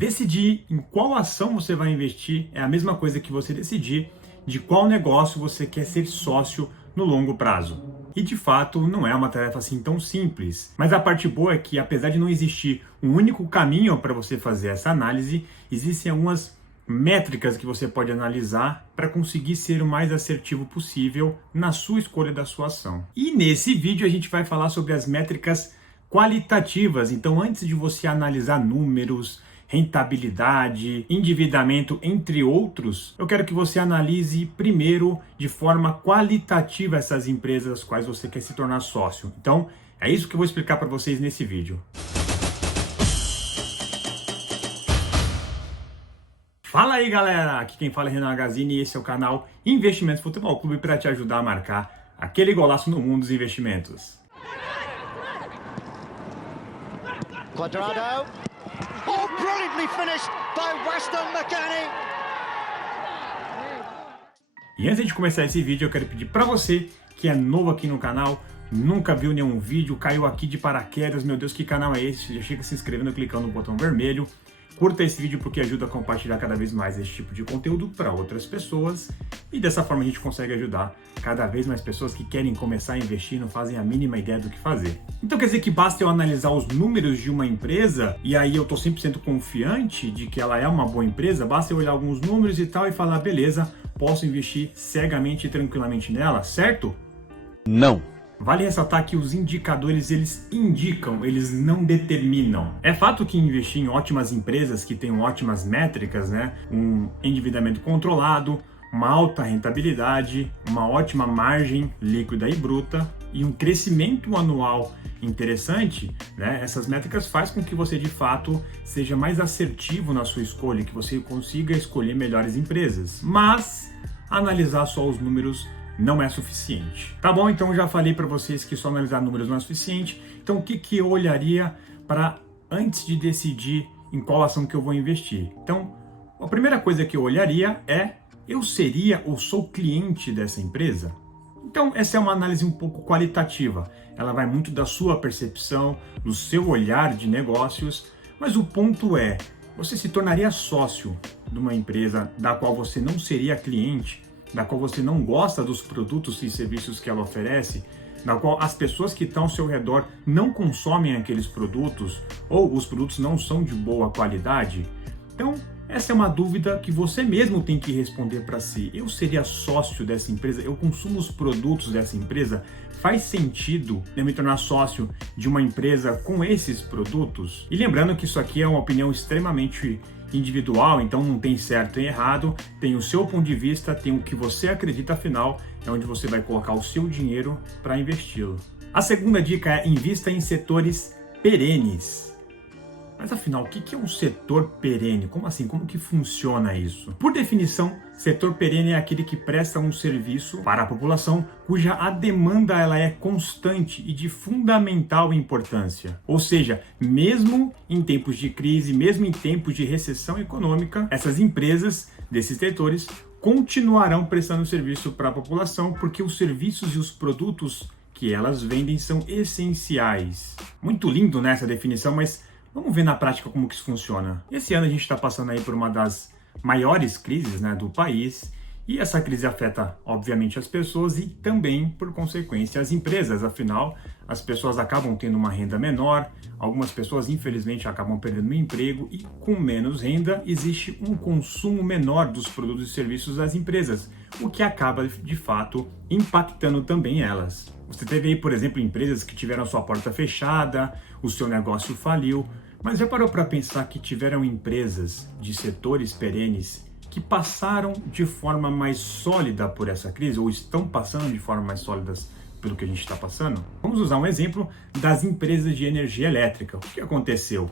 Decidir em qual ação você vai investir é a mesma coisa que você decidir de qual negócio você quer ser sócio no longo prazo. E de fato não é uma tarefa assim tão simples. Mas a parte boa é que, apesar de não existir um único caminho para você fazer essa análise, existem algumas métricas que você pode analisar para conseguir ser o mais assertivo possível na sua escolha da sua ação. E nesse vídeo a gente vai falar sobre as métricas qualitativas. Então, antes de você analisar números, rentabilidade, endividamento, entre outros, eu quero que você analise primeiro de forma qualitativa essas empresas às quais você quer se tornar sócio. Então, é isso que eu vou explicar para vocês nesse vídeo. Fala aí, galera! Aqui quem fala é Renan Magazine e esse é o canal Investimentos Futebol Clube para te ajudar a marcar aquele golaço no mundo dos investimentos. Quadrado. Oh, brilliantly finished by Weston McKennie. E antes de começar esse vídeo, eu quero pedir para você que é novo aqui no canal, nunca viu nenhum vídeo, caiu aqui de paraquedas, meu Deus, que canal é esse? Já chega se inscrevendo, clicando no botão vermelho. Curta esse vídeo porque ajuda a compartilhar cada vez mais esse tipo de conteúdo para outras pessoas e dessa forma a gente consegue ajudar cada vez mais pessoas que querem começar a investir e não fazem a mínima ideia do que fazer. Então quer dizer que basta eu analisar os números de uma empresa e aí eu tô 100% confiante de que ela é uma boa empresa, basta eu olhar alguns números e tal e falar, beleza, posso investir cegamente e tranquilamente nela, certo? Não. Vale ressaltar que os indicadores, eles indicam, eles não determinam. É fato que investir em ótimas empresas que têm ótimas métricas, né? Um endividamento controlado, uma alta rentabilidade, uma ótima margem líquida e bruta e um crescimento anual interessante, né? Essas métricas fazem com que você de fato seja mais assertivo na sua escolha, que você consiga escolher melhores empresas. Mas analisar só os números não é suficiente. Tá bom, então já falei para vocês que só analisar números não é suficiente. Então o que eu olharia para antes de decidir em qual ação que eu vou investir? Então, a primeira coisa que eu olharia é: eu seria ou sou cliente dessa empresa? Então, essa é uma análise um pouco qualitativa. Ela vai muito da sua percepção, do seu olhar de negócios, mas o ponto é: você se tornaria sócio de uma empresa da qual você não seria cliente, da qual você não gosta dos produtos e serviços que ela oferece, na qual as pessoas que estão ao seu redor não consomem aqueles produtos ou os produtos não são de boa qualidade? Então, essa é uma dúvida que você mesmo tem que responder para si. Eu seria sócio dessa empresa? Eu consumo os produtos dessa empresa? Faz sentido eu me tornar sócio de uma empresa com esses produtos? E lembrando que isso aqui é uma opinião extremamente individual, então não tem certo e errado, tem o seu ponto de vista, tem o que você acredita, afinal, é onde você vai colocar o seu dinheiro para investi-lo. A segunda dica é: invista em setores perenes. Mas afinal, o que é um setor perene? Como assim? Como que funciona isso? Por definição, setor perene é aquele que presta um serviço para a população cuja a demanda ela é constante e de fundamental importância. Ou seja, mesmo em tempos de crise, mesmo em tempos de recessão econômica, essas empresas desses setores continuarão prestando serviço para a população porque os serviços e os produtos que elas vendem são essenciais. Muito lindo nessa definição, mas vamos ver na prática como que isso funciona. Esse ano a gente está passando aí por uma das maiores crises, né, do país, e essa crise afeta, obviamente, as pessoas e também, por consequência, as empresas. Afinal, as pessoas acabam tendo uma renda menor, algumas pessoas, infelizmente, acabam perdendo o emprego e, com menos renda, existe um consumo menor dos produtos e serviços das empresas, o que acaba, de fato, impactando também elas. Você teve aí, por exemplo, empresas que tiveram sua porta fechada, o seu negócio faliu, mas já parou para pensar que tiveram empresas de setores perenes que passaram de forma mais sólida por essa crise, ou estão passando de forma mais sólidas pelo que a gente está passando? Vamos usar um exemplo das empresas de energia elétrica. O que aconteceu?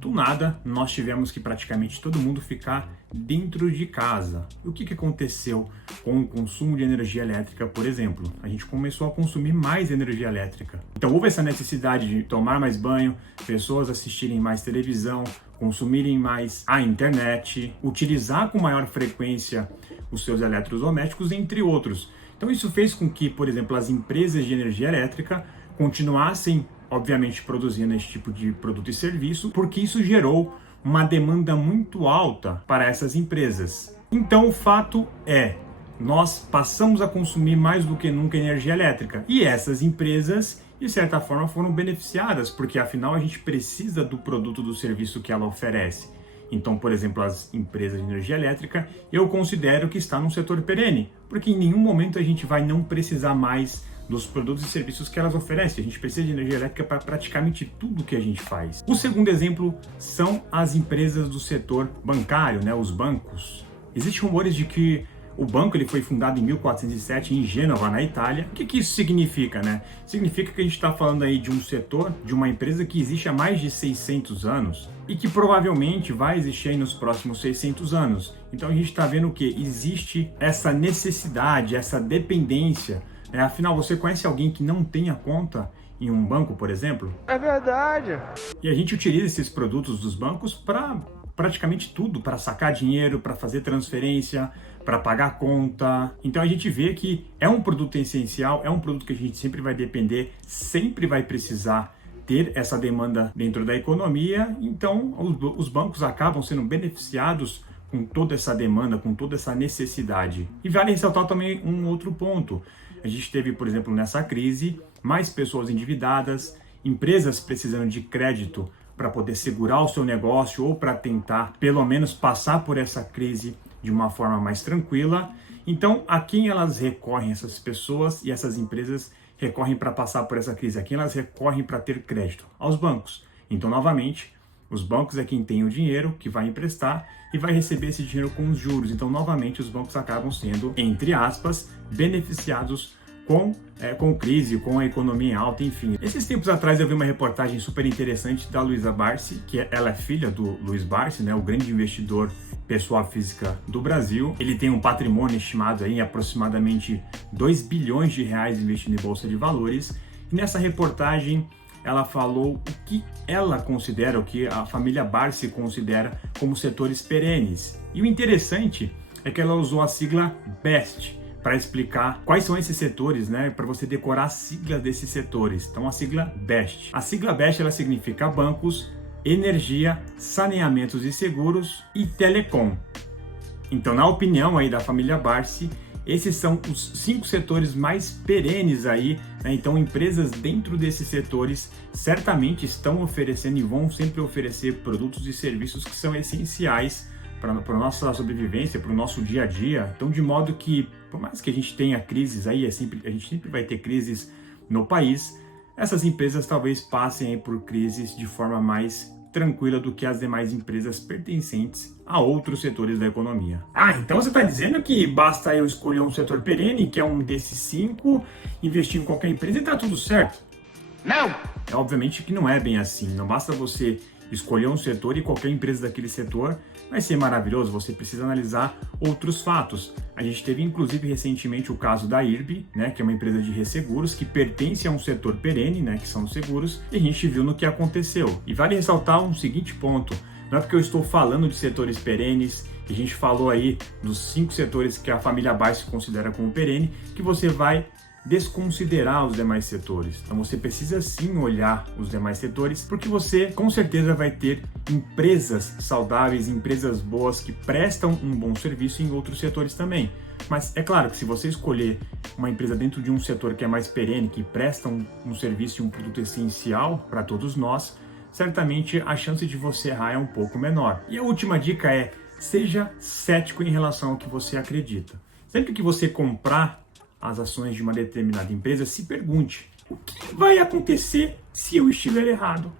Do nada, nós tivemos que praticamente todo mundo ficar dentro de casa. E o que aconteceu com o consumo de energia elétrica, por exemplo? A gente começou a consumir mais energia elétrica. Então houve essa necessidade de tomar mais banho, pessoas assistirem mais televisão, consumirem mais a internet, utilizar com maior frequência os seus eletrodomésticos, entre outros. Então isso fez com que, por exemplo, as empresas de energia elétrica continuassem, obviamente, produzindo esse tipo de produto e serviço, porque isso gerou uma demanda muito alta para essas empresas. Então o fato é, nós passamos a consumir mais do que nunca energia elétrica e essas empresas, de certa forma, foram beneficiadas, porque afinal a gente precisa do produto, do serviço que ela oferece. Então, por exemplo, as empresas de energia elétrica, eu considero que está num setor perene, porque em nenhum momento a gente vai não precisar mais dos produtos e serviços que elas oferecem. A gente precisa de energia elétrica para praticamente tudo que a gente faz. O segundo exemplo são as empresas do setor bancário, né, os bancos. Existem rumores de que o banco ele foi fundado em 1407 em Gênova, na Itália. O que isso significa, né? Significa que a gente está falando aí de um setor, de uma empresa que existe há mais de 600 anos e que provavelmente vai existir aí nos próximos 600 anos. Então a gente está vendo que existe essa necessidade, essa dependência. Afinal, você conhece alguém que não tenha conta em um banco, por exemplo? É verdade. E a gente utiliza esses produtos dos bancos para praticamente tudo, para sacar dinheiro, para fazer transferência, para pagar conta. Então a gente vê que é um produto essencial, é um produto que a gente sempre vai depender, sempre vai precisar ter essa demanda dentro da economia. Então os bancos acabam sendo beneficiados com toda essa demanda, com toda essa necessidade. E vale ressaltar também um outro ponto. A gente teve, por exemplo, nessa crise, mais pessoas endividadas, empresas precisando de crédito para poder segurar o seu negócio ou para tentar, pelo menos, passar por essa crise de uma forma mais tranquila. Então, a quem elas recorrem, essas pessoas e essas empresas recorrem para passar por essa crise? A quem elas recorrem para ter crédito? Aos bancos. Então, novamente, os bancos é quem tem o dinheiro, que vai emprestar e vai receber esse dinheiro com os juros. Então, novamente, os bancos acabam sendo, entre aspas, beneficiados com crise, com a economia em alta, enfim. Esses tempos atrás eu vi uma reportagem super interessante da Luiza Barsi, ela é filha do Luiz Barsi, né, o grande investidor pessoa física do Brasil. Ele tem um patrimônio estimado aí em aproximadamente 2 bilhões de reais investindo em bolsa de valores. E nessa reportagem ela falou o que ela considera, o que a família Barsi considera como setores perenes. E o interessante é que ela usou a sigla BEST para explicar quais são esses setores, né, para você decorar a sigla desses setores. Então a sigla BEST. A sigla BEST ela significa bancos, energia, saneamentos e seguros e telecom. Então, na opinião aí da família Barsi, esses são os 5 setores mais perenes aí, né? Então empresas dentro desses setores certamente estão oferecendo e vão sempre oferecer produtos e serviços que são essenciais para a nossa sobrevivência, para o nosso dia a dia. Então, de modo que, por mais que a gente tenha crises aí, a gente sempre vai ter crises no país, essas empresas talvez passem aí por crises de forma mais tranquila do que as demais empresas pertencentes a outros setores da economia. Então você está dizendo que basta eu escolher um setor perene, que é um desses 5, investir em qualquer empresa e está tudo certo? Não! Obviamente que não é bem assim. Não basta você escolher um setor e qualquer empresa daquele setor vai ser maravilhoso. Você precisa analisar outros fatos. A gente teve inclusive recentemente o caso da IRB, né, que é uma empresa de resseguros que pertence a um setor perene, né, que são os seguros, e a gente viu no que aconteceu. E vale ressaltar um seguinte ponto: não é porque eu estou falando de setores perenes, e a gente falou aí dos 5 setores que a família Barsi considera como perene, que você vai desconsiderar os demais setores. Então você precisa sim olhar os demais setores, porque você com certeza vai ter empresas saudáveis, empresas boas que prestam um bom serviço em outros setores também. Mas é claro que se você escolher uma empresa dentro de um setor que é mais perene, que presta um serviço e um produto essencial para todos nós, certamente a chance de você errar é um pouco menor. E a última dica é: seja cético em relação ao que você acredita. Sempre que você comprar as ações de uma determinada empresa, se pergunte: o que vai acontecer se eu estiver errado?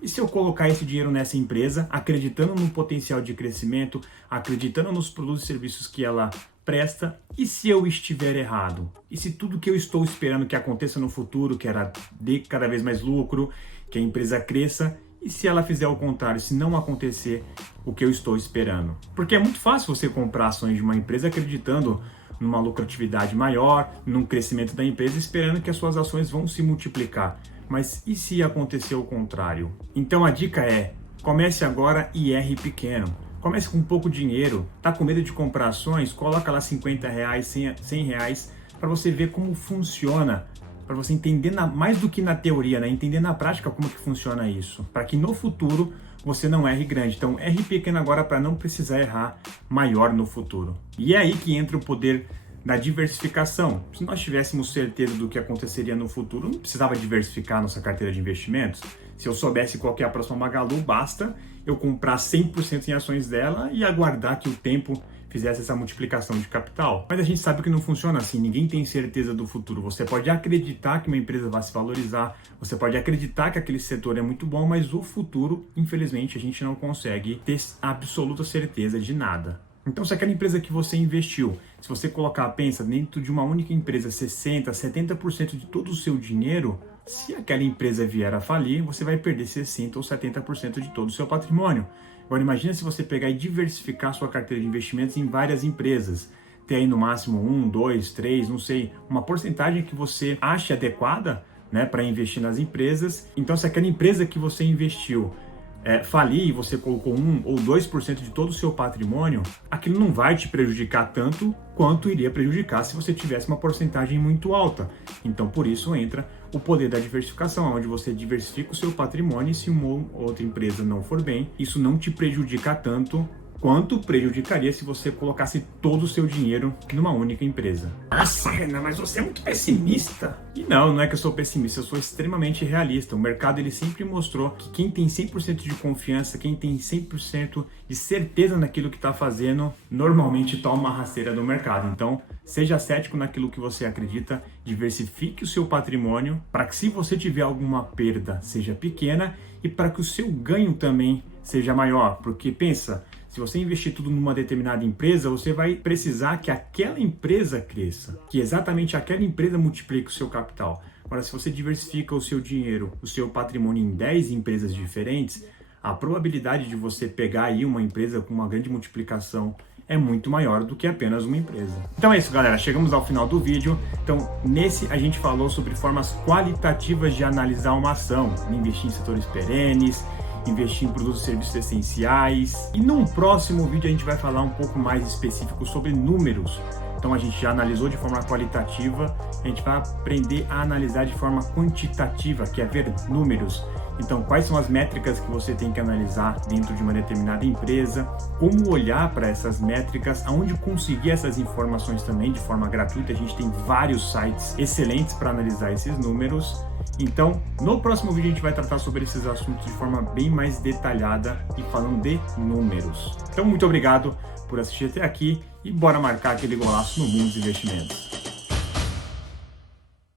E se eu colocar esse dinheiro nessa empresa, acreditando no potencial de crescimento, acreditando nos produtos e serviços que ela presta, e se eu estiver errado? E se tudo que eu estou esperando que aconteça no futuro, que era dê cada vez mais lucro, que a empresa cresça, e se ela fizer o contrário, se não acontecer o que eu estou esperando? Porque é muito fácil você comprar ações de uma empresa acreditando numa lucratividade maior, num crescimento da empresa, esperando que as suas ações vão se multiplicar. Mas e se acontecer o contrário? Então a dica é: comece agora e erre pequeno. Comece com pouco dinheiro. Tá com medo de comprar ações? Coloca lá R$50, R$100 para você ver como funciona, para você entender mais do que na teoria, né? Entender na prática como que funciona isso, para que no futuro você não erre grande. Então, erre pequeno agora para não precisar errar maior no futuro. E é aí que entra o poder da diversificação. Se nós tivéssemos certeza do que aconteceria no futuro, não precisava diversificar nossa carteira de investimentos. Se eu soubesse qual que é a próxima Magalu, basta eu comprar 100% em ações dela e aguardar que o tempo fizesse essa multiplicação de capital. Mas a gente sabe que não funciona assim, ninguém tem certeza do futuro. Você pode acreditar que uma empresa vai se valorizar, você pode acreditar que aquele setor é muito bom, mas o futuro, infelizmente, a gente não consegue ter absoluta certeza de nada. Então, se aquela empresa que você investiu, se você pensa dentro de uma única empresa 60%, 70% de todo o seu dinheiro, se aquela empresa vier a falir, você vai perder 60% ou 70% de todo o seu patrimônio. Agora, imagina se você pegar e diversificar sua carteira de investimentos em várias empresas. Ter aí no máximo 1, 2, 3, não sei, uma porcentagem que você ache adequada, né, para investir nas empresas. Então, se aquela empresa que você investiu falir e você colocou 1 ou 2% de todo o seu patrimônio, aquilo não vai te prejudicar tanto quanto iria prejudicar se você tivesse uma porcentagem muito alta. Então, por isso entra o poder da diversificação, onde você diversifica o seu patrimônio e se uma outra empresa não for bem, isso não te prejudica tanto quanto prejudicaria se você colocasse todo o seu dinheiro numa única empresa. Nossa, Renan, mas você é muito pessimista. E não é que eu sou pessimista, eu sou extremamente realista. O mercado ele sempre mostrou que quem tem 100% de confiança, quem tem 100% de certeza naquilo que está fazendo, normalmente toma uma rasteira do mercado. Então, seja cético naquilo que você acredita, diversifique o seu patrimônio para que se você tiver alguma perda, seja pequena e para que o seu ganho também seja maior. Porque pensa, se você investir tudo numa determinada empresa, você vai precisar que aquela empresa cresça, que exatamente aquela empresa multiplique o seu capital. Agora, se você diversifica o seu dinheiro, o seu patrimônio em 10 empresas diferentes, a probabilidade de você pegar aí uma empresa com uma grande multiplicação é muito maior do que apenas uma empresa. Então é isso, galera. Chegamos ao final do vídeo. Então, nesse a gente falou sobre formas qualitativas de analisar uma ação, investir em setores perenes, investir em produtos e serviços essenciais. E num próximo vídeo a gente vai falar um pouco mais específico sobre números. Então a gente já analisou de forma qualitativa, a gente vai aprender a analisar de forma quantitativa, que é ver números. Então, quais são as métricas que você tem que analisar dentro de uma determinada empresa, como olhar para essas métricas, aonde conseguir essas informações também de forma gratuita. A gente tem vários sites excelentes para analisar esses números. Então, no próximo vídeo a gente vai tratar sobre esses assuntos de forma bem mais detalhada e falando de números. Então, muito obrigado por assistir até aqui e bora marcar aquele golaço no mundo dos investimentos.